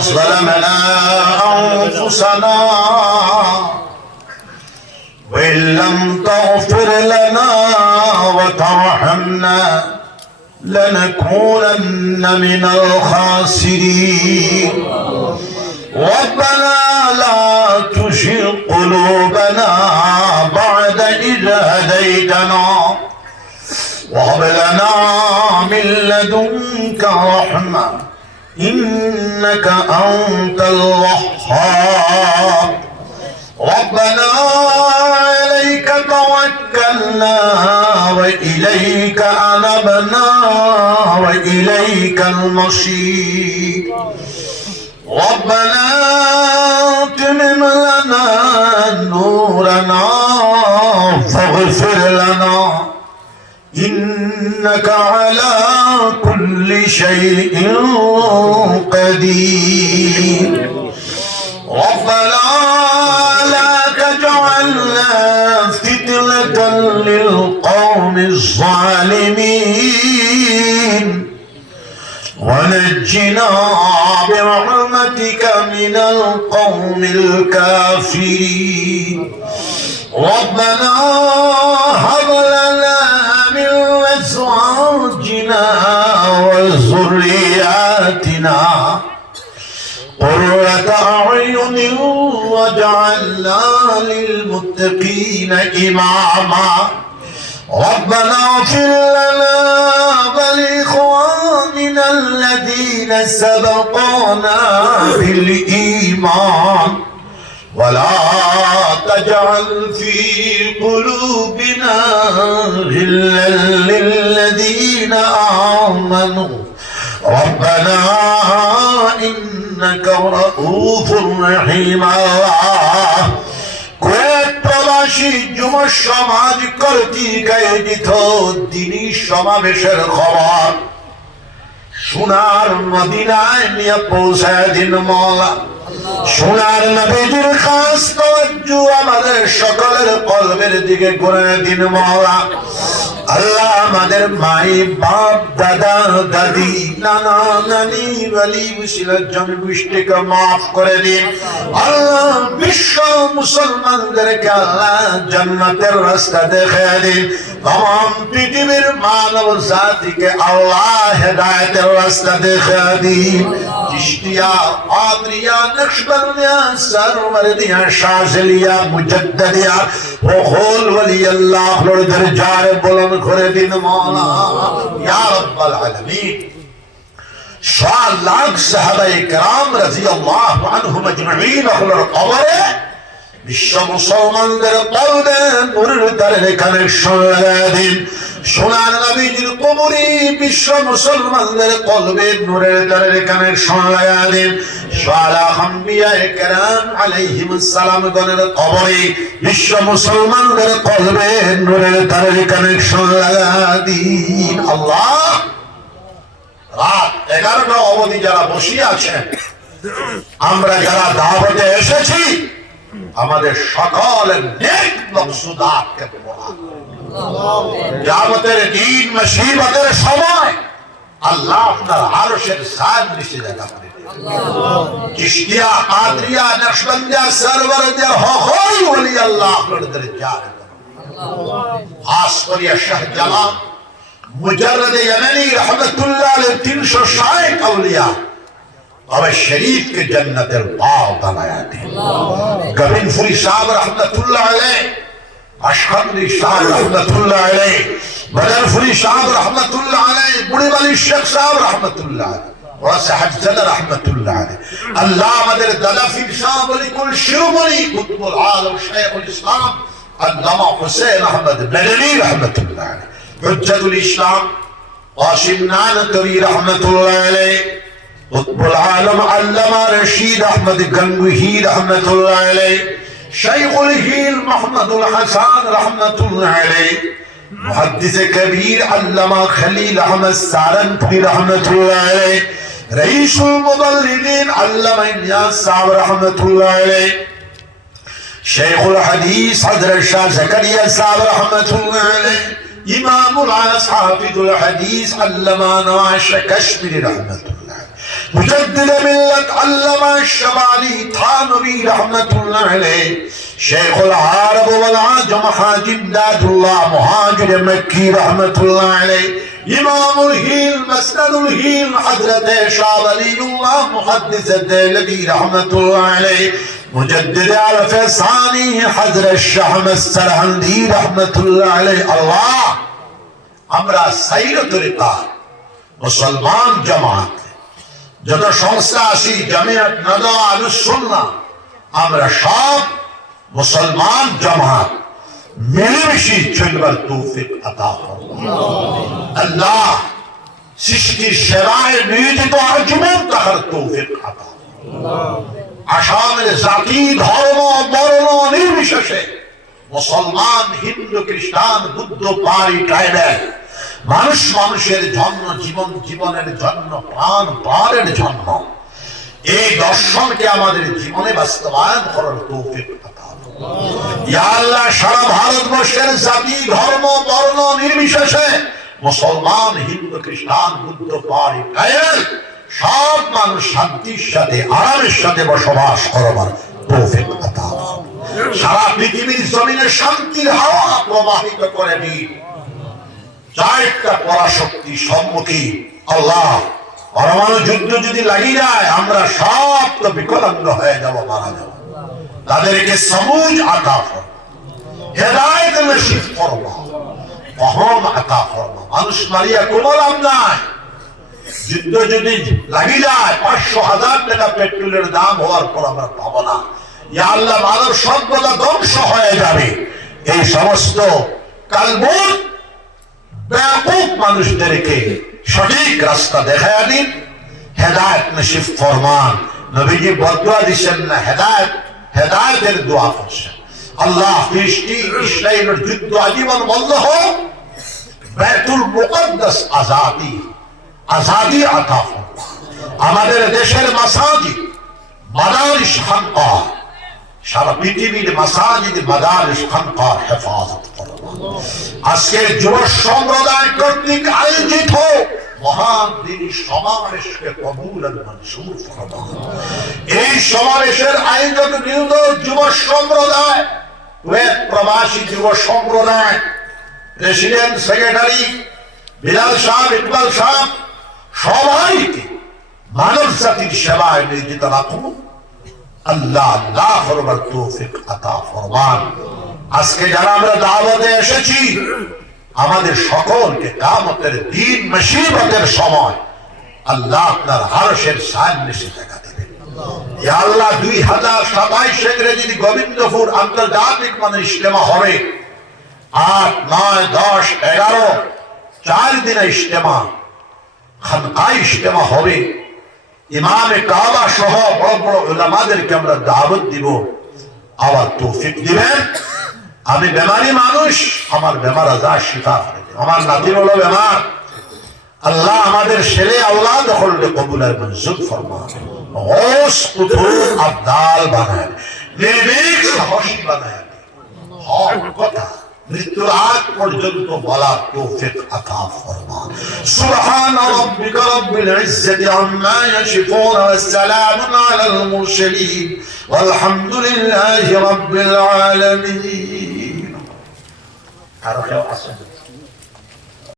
ظلمنا أنفسنا. وإن لم تغفر لنا وترحمنا لنكونن من الخاسرين. ربنا لا تزغ قلوبنا بعد إذ هديتنا. وهب لنا من لدنك رحمة. إنك أنت الوهاب. ربنا عليك توكلنا وإليك أنبنا وإليك المصير. ربنا اتمم لنا نورنا فاغفر لنا. إنك على كل شيء قدير. ربنا لا تجعلنا فتنة للقوم الظالمين. ونجنا برحمتك من القوم الكافرين. ربنا هب لنا وذرياتنا قرة أعين واجعلنا للمتقين إماما. ربنا اغفر لنا ولإخواننا الذين سبقونا بالإيمان. ولا تجعل في قلوبنا غلا للذين آمنوا. ربنا إنك رؤوف رحيم الله Kuwait প্রবাসী যুব সমাজ কর্তৃক আয়োজিত দিনী সমাবেশের খবর সোনার মদিনায় নিয়ে পৌঁছায় দিন মৌলা সোনার নবীজির খাস তওয়াজ্জু আমাদের সকলের কলবের দিকে করে দিন মৌলা আল্লাহ আমাদের মাই বাপ, দাদা, দাদি, নানা, নানি, বলি মুসিলার জমি গোষ্ঠীকে মাফ করে দিন। আল্লাহ বিশ্ব মুসলমানদেরকে আল্লাহ জান্নাতের রাস্তা দেখে দিন। তমাম পৃথিবীর মানব জাতিকে আল্লাহ হেদায়তের রাস্তা দেখে দিন। চিশতিয়া আদরিয়া নকশবন্দিয়া সরওয়ারদিয়া শাজলিয়া মুজদ্দদিয়া ওখল ওলি আল্লাহ লোর দরজার বুলন্দ করে দিন মৌলা ইয়া রাব্বাল আলামিন শাহ লাখ সাহাবায়ে کرام রাদিয়াল্লাহু আনহুম আজমাইন আহলুল কবরে বিশ্ব মুসলমানদের কলবে নূরের দ্বারে এখানে লাগায় দিন সোনার নবীজির কবরি বিশ্ব মুসলমানদের কলবে নূরের দ্বারে এখানে লাগায় দিন। সারা হাম্বিয়ায়ে কেরাম আলাইহিমুস সালাম গণের কবরে বিশ্ব মুসলমানদের কলবে নূরের দ্বারে এখানে লাগায় দিন। আল্লাহ! রাত এগারোটা অবধি যারা বসে আছেন, আমরা যারা দাওয়াতে এসেছি, আমাদের সকলের নেক মকসুদাতকে পূরণ জামতের দিন মুসিবতের সময় আল্লাহ আপনার আরশের সাদ নিচে জায়গা করে চিশতিয়া কাদরিয়া নকশবন্দিয়া সরওয়ারদিয়া হই ওলি আল্লাহ আপনার দরজা খাস করিয়া শাহ জালাল মুজাররদ ইয়ামানি রহমাতুল্লাহ আলাইহি 360 আউলিয়া তবে শরীফকে জন্নতের পাও বানায়া দিন গবিনফুরি সাহেব اشهد الشعب رحمة الله عليه. بلال الشعب رحمة الله عليه. بڑی والی الشيخ صاحب رحمة الله عليه. وسحبتنا رحمة الله عليه. اللهم در دلفين صاحب لكل شرمني قطب العالم شيخ الإسلام. علامة حسين أحمد بلالي رحمة الله عليه. حجة الإسلام. قاسم نانتوي رحمة الله عليه. قطب العالم علامة رشيد أحمد قنقهي رحمة الله عليه. شيخ الهيل محمد الحسن رحمة الله عليه محدث كبير علامة خليل أحمد سارنپوری رحمة الله عليه رئيس المضللين علامة الياس صاحب رحمة الله عليه شيخ الحديث حضرت شاه زكريا صاحب رحمة الله عليه إمام العاص حافظ الحديث علامة نواش كشمير رحمة الله عليه মুজদ্দিদ মিল্লাত আল্লামা শাবানি থানবী রাহমাতুল্লাহ আলাইহি শেখুল আরব ওয়াল আজম হাজী দাদুল্লাহ মুহাজির মক্কি রাহমাতুল্লাহ আলাইহি ইমামুল হিল মাসনাদুল হিল হযরত শাহ ওয়ালিউল্লাহ মুহাদ্দিস দেলবী রাহমাতুল্লাহ আলাইহি মুজদ্দিদ আরফ সানি হযরত শাহ মাসসারহান্দি রাহমাতুল্লাহ আলাইহি আল্লাহ আমরা সাইর তরিকা মুসলমান জামাত যত সংস্থা আছি জামিয়াত নাদা আলু সুন্না আমরা সব মুসলমান জামাত মিলেমিশে চলবার তৌফিক আতা করো আল্লাহ সৃষ্টির সেবায় নিয়োজিত আজমের তাহার তৌফিক আতা আসামের জাতি, ধর্ম, বর্ণ নির্বিশেষে মুসলমান, হিন্দু, খ্রিস্টান, বুদ্ধ, পারি, ট্রাইবেল, মানুষ মানুষের জন্ম, জীবন জীবনের জন্য প্রাণ প্রাণের জন্য এই দর্শনকে আমাদের জীবনে বাস্তবায়ন করার তৌফিক আল্লাহ, সারা ভারতবর্ষের জাতি, ধর্ম, বর্ণ নির্বিশেষে মুসলমান, হিন্দু, খ্রিস্টান, বুদ্ধ, পারি, ট্রাইবেল সব মানুষ শান্তির সাথে, আরামের সাথে বসবাস করবার তৌফিক আতা সারা পৃথিবীর জমিনে শান্তির হাওয়া প্রবাহিত করে দিন। চারটা পরাশক্তি সম্মুখী আল্লাহ, পরমাণু যুদ্ধ যদি লাগি যায়, আমরা সব তো বিকলাঙ্গ হয়ে যাব, মারা যাব। তাদেরকে সবুজ আতা ফরমা হেদায়ত নসিব ফরমা কহম আতা ফরমা মানুষ মারিয়া কোনো লাভ নাই। যুদ্ধ যদি লাগি যায়, পাঁচশো হাজার টাকা পেট্রোলের দাম হওয়ার পর আমরা পাবো না। ইয়া আল্লাহ, মানব সভ্যতা ধ্বংস হয়ে যাবে। এই সমস্ত কালবুত ব্যাপক মানুষদেরকে সঠিক রাস্তা দেখায় দিন হেদায়ত নসিব ফরমান। নবীজি বদুয়া দিচ্ছেন না, হেদায়ত, হেদায়তের দোয়া করছেন। আল্লাহ ফিরিস্তি ইসরায়েলের যুদ্ধ আজীবন বন্ধ হোক। বেতুল মুকদ্দাস আজাদি। আজাদি আতা। আমাদের দেশের মাসাজিদ মাদারিস খানকা সারা পৃথিবীর মাসাজিদ মাদারিস খানকার হেফাজত করো। যুব সম্প্রদায় কর্তৃক আয়োজিত মহান দিনী সমাবেশকে কবুল এই সমাবেশের আয়োজক বৃন্দ যুব সম্প্রদায়, কুয়েত প্রবাসী যুব সম্প্রদায়, প্রেসিডেন্ট সেক্রেটারি, বিলাল সাহেব, ইকবাল সাহেব সবাইকে মানব জাতির সেবায় নিয়োজিত রাখুন। আল্লাহ আল্লাহ করবার তৌফিক আতা ফরমান। আজকে যারা আমরা দাওয়াতে এসেছি, আমাদের সকলকে কামতের দিন, মুসিবতের সময় আল্লাহ আপনার হারসের সান্নিসে দেখা দেবেন। আল্লাহ, দুই হাজার সাতাইশ ইংরেজি গোবিন্দপুর আন্তর্জাতিক মানে ইস্তেমা হবে, আট, নয়, দশ, এগারো, চার দিনে ইস্তেমা খানকা ইস্তেমা হবে। ইমামে কাবা সহ বড় বড় উলামাদেরকে আমরা দাওয়াত দিব। আবার তৌফিক দিবেন। আমি বেমারি মানুষ, আমার বেমার আজার শিকার আমার নাতির হলো বেমার। আল্লাহ আমাদের ছেলে আল্লাহ দখল কবুলের মঞ্জুর ফরমা হোস কুতুব আবদাল বানায়। নির্ভীক সাহসী বানায়। হক কথা। মৃত্যুর আগ পর্যন্ত বলার তৌফিক আতা ফরমা সুবহান রাব্বিকা রাব্বিল ইজ্জাতি আম্মা ইয়াশিফুন ওয়া সালামুন আলাল মুরসালিন আলহামদুলিল্লাহি রাব্বিল আলামিন আর কেউ আসুন